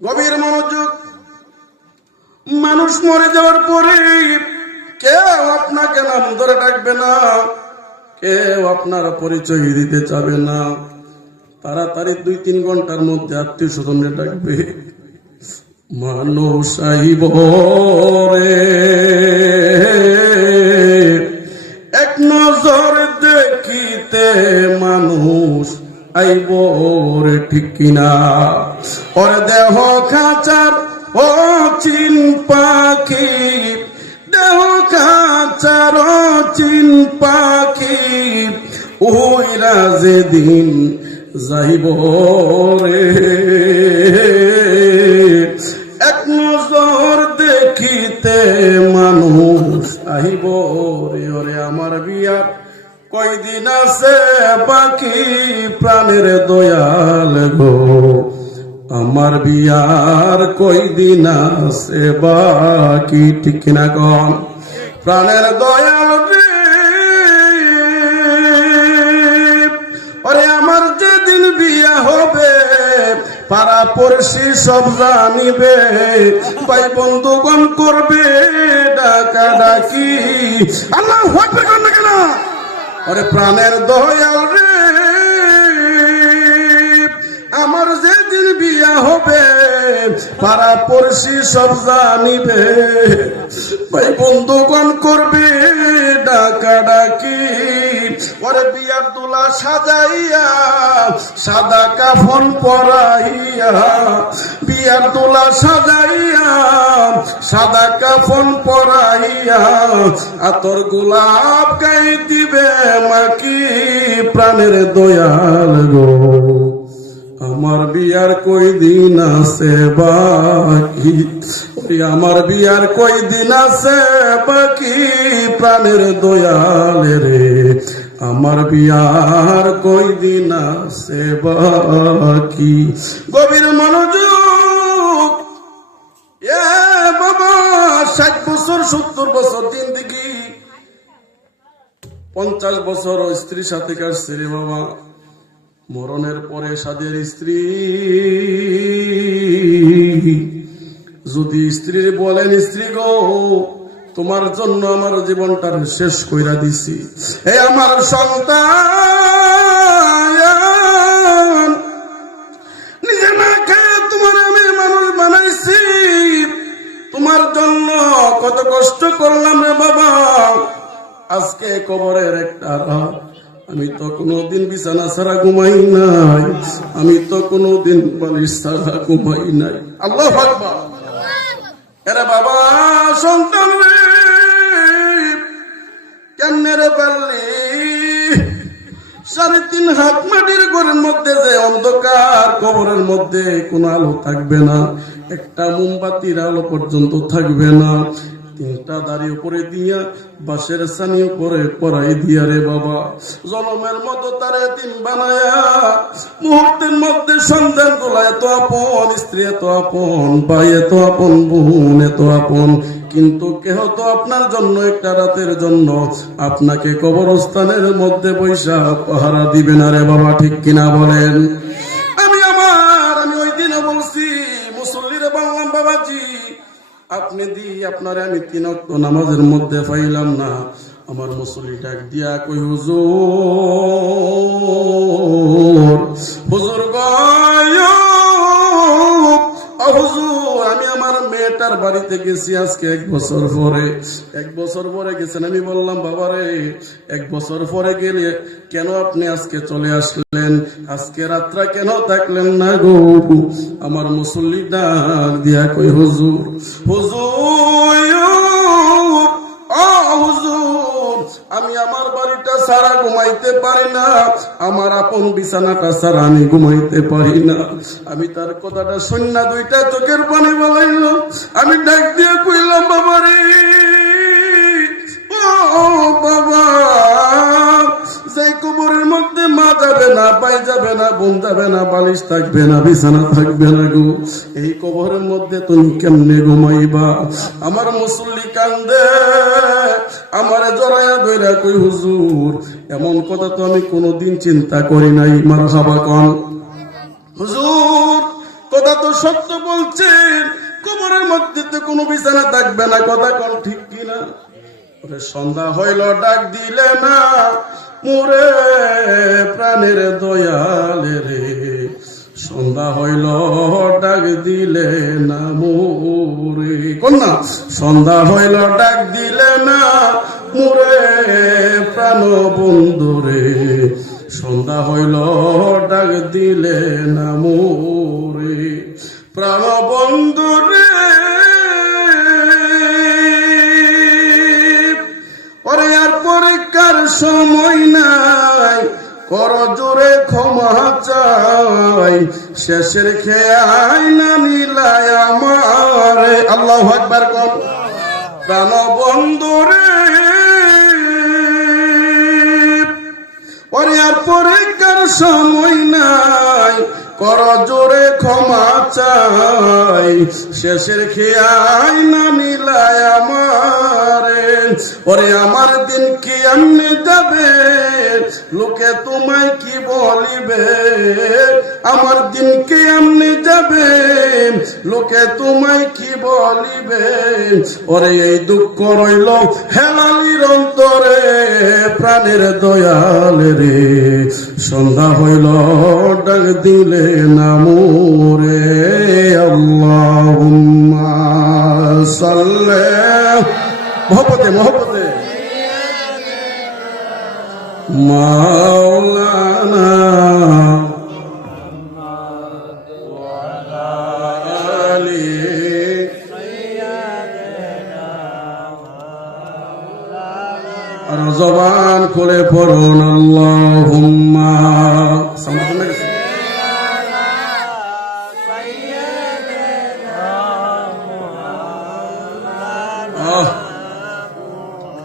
গভীর মনোযোগ। মানুষ মরে যাওয়ার পরে কেউ আপনাকে নাম ধরে ডাকবে না, কেউ আপনার পরিচয় দিতে চাবে না। তাড়াতাড়ি দুই তিন ঘণ্টার মধ্যে আত্মীয় স্বজনে ডাকবে, মানুষ আইব রে। এক নজর দেখিতে মানুষ আইব রে, ঠিক কিনা? ওর দেহ খাঁচার ও চিন পাখি। দেহ খাঁচার ও চিন পাখি। ওইরা যেদিন যাইব রে। এক নজর দেখিতে মানুষ আহিব রে। ওরে আমার বিয়ার কয়দিন আছে বাকি প্রাণের দয়াল গো আমার বিয়ার কয়দিন আছে বাকি, ঠিক না কম প্রাণের দয়াল ওরে আমার যেদিন বিয়া হবে, পাড়া পড়শি সব জানিবে। ভাই বন্ধুগণ করবে ডাকা ডাকি। আল্লাহ কেন কেন ওরে প্রাণের দয়াল রে। আমার যেদিন বিয়া হবে, পাড়া পড়শি সব জানিবে। ভাই, বন্ধুগণ করবে ডাকা ডাকি ওরে বিয়ার দোলা সাজাইয়া, সাদা কাফন পরাইয়া, বিয়ার দোলা সাজাইয়া, সাদা কাফন পরাইয়া, আতর গোলাপ গাই দিবে মাকি প্রাণের দয়াল গো। আমার বিয়ার কই দিন আছে বাকি? ওই আমার বিয়ার কই দিন আছে বাকি? প্রাণের দয়াল রে, আমার বিয়ার কই দিন আছে বাকি? গভীর মনোযোগ। এ বাবা, ষাট বছর, সত্তর বছর দিন দেখি পঞ্চাশ বছর স্ত্রীর সাথে রে বাবা। মরণের পরে সাদের স্ত্রী। যদি স্ত্রীর বলেন, স্ত্রী গো, তোমার জন্য আমার জীবনটা শেষ কইরা দিছি। এ আমার সন্তান, নিজে না খেয়ে তোমার আমি মানুষ বানাইছি। তোমার জন্য কত কষ্ট করলাম রে বাবা। আজকে কবরের একটা রাত আমি তো কোনোদিন বিছানা ছাড়া ঘুমাই নাই। আমি তো কোনোদিন বালিশ ছাড়া ঘুমাই নাই। আল্লাহ এরে বাবা, সন্তান রে। কেমনে রে পারলি? সাড়ে তিন হাত মাটির ঘরের মধ্যে যে অন্ধকার, কবরের মধ্যে কোনো আলো থাকবে না। একটা মোমবাতির আলো পর্যন্ত থাকবে না। তিনটা দাড়ি উপরে দিয়া, বাঁশের সানি উপরে পরাই দিয়া রে বাবা। জনমের মতো তারে তিন বানায়া, মুহূর্তের মধ্যে সন্তানগুলা এত আপন, স্ত্রী এত আপন, ভাই এত আপন, বোন এত আপন। কিন্তু কেহ তো আপনার জন্য একটা রাতের জন্য আপনাকে কবরস্থানের মধ্যে পয়সা পাহারা দিবে না রে বাবা, ঠিক কিনা বলেন? আমি আমার, আমি ওই দিনও বলছি, মুসল্লিরে বললাম বাবাজি আপনি দি আপনার আমি তিন নামাজের মধ্যে পাইলাম না। আমার মুসলি ডাক দিয়া কই হুজুর। হুজুর গায় হুজুর। মেয়েটার বাড়িতে গেছি আজকে এক বছর পরে। এক বছর পরে গেছেন। আমি বললাম বাবা রে এক বছর পরে গেলে কেন আপনি আজকে চলে আসলেন? আজকে রাত্রা কেন থাকলেন না গো? আমার মুসল্লি ডাক দিয়া কই হুজুর হুজুর সারা ঘুমাইতে পারি না। আমার আপন বিছানাটা সারা আমি ঘুমাইতে পারি না। আমি তার কথাটা শুননা দুইটা চোখের পানি বলাইল। আমি ডাক দিয়ে কইলাম, বাবারে, ও বাবা যাবে না, পাই যাবে না, বোন যাবে না, বালিশ থাকবে না, বিছানা থাকবে না গো। এই কবরের মধ্যে তুমি কেমনে ঘুমাইবা? আমার মুসল্লি কান্দে, আমার কই হুজুর, এমন কথা তো আমি কোনোদিন চিন্তা করি নাই মার হাবা কন। হুজুর, কথা তো সত্য বলছেন কবরের মধ্যে তো কোনো বিছানা থাকবে না, কথা কোন ঠিক কিনা? সন্ধ্যা হইল, ডাক দিলে না মোরে প্রাণের দয়ালে রে। সন্ধ্যা হইল, ডাক দিলে না মোরে। কন্যা সন্ধ্যা হইল, ডাক দিলে না মোরে প্রাণ বন্ধুরে সন্ধ্যা হইল, ডাক দিলে না মোরে। প্রাণ বন্ধুরে সময় নাই। কর জোরে ক্ষমা চাই। শেষের খেয়াই না মিলায় আমার। আল্লাহ একবার কম। প্রাণ বন্ধুরে ওরে আর সময় নাই। কর জোরে ক্ষমা চাই। শেষের খেয়াই না মিলায় আমারে। ওরে আমার দিন কি এমনি যাবে? লোকে তোমায় কি বলিবে? আমার দিন কি এমনি যাবে? লোকে তোমায় কি বলিবে? ওরে এই দুঃখ রইল হেলালির অন্তরে, প্রাণের দয়াল রে। সন্ধ্যা হইল, ডাক দিলে নামুরে আল্লাহুম্মা সাল্লে মহব্বতে মহব্বতে। মাওলানা জবান খুলে পড়ুন আল্লাহুম্মা।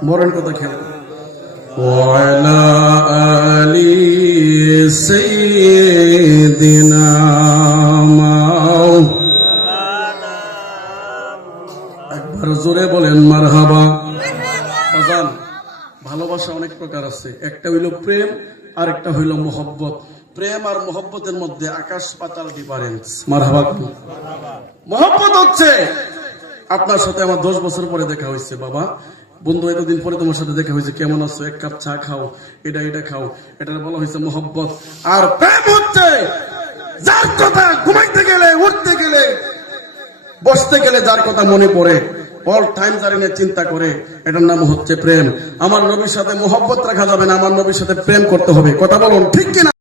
মরণ কথা খেয়াল করুন। وعلى آل سيدنا একবার জোরে বলেন মারহাবা বাজান ভালোবাসা অনেক প্রকার আছে একটা হইল প্রেম আর একটা হইল মোহব্বত প্রেম আর মোহব্বতের মধ্যে আকাশ পাতাল ডিফারেন্স মারহাবা কি? মোহব্বত হচ্ছে আপনার সাথে আমার দশ বছর পরে দেখা হয়েছে বাবা বন্ধু, এতদিন পরে তোমার সাথে দেখা হয়েছে। কেমন আছো? এক কাপ চা খাও, এটা এটা খাও। এটা বলা হয়েছে মোহব্বত। আর প্রেম হচ্ছে, যার কথা ঘুমাইতে গেলে, উঠতে গেলে, বসতে গেলে যার কথা মনে পড়ে অল টাইম যার নিয়ে চিন্তা করে, এটার নাম হচ্ছে প্রেম। আমার নবীর সাথে মোহব্বত রাখা যাবে না, আমার নবীর সাথে প্রেম করতে হবে। কথা বলুন, ঠিক কিনা?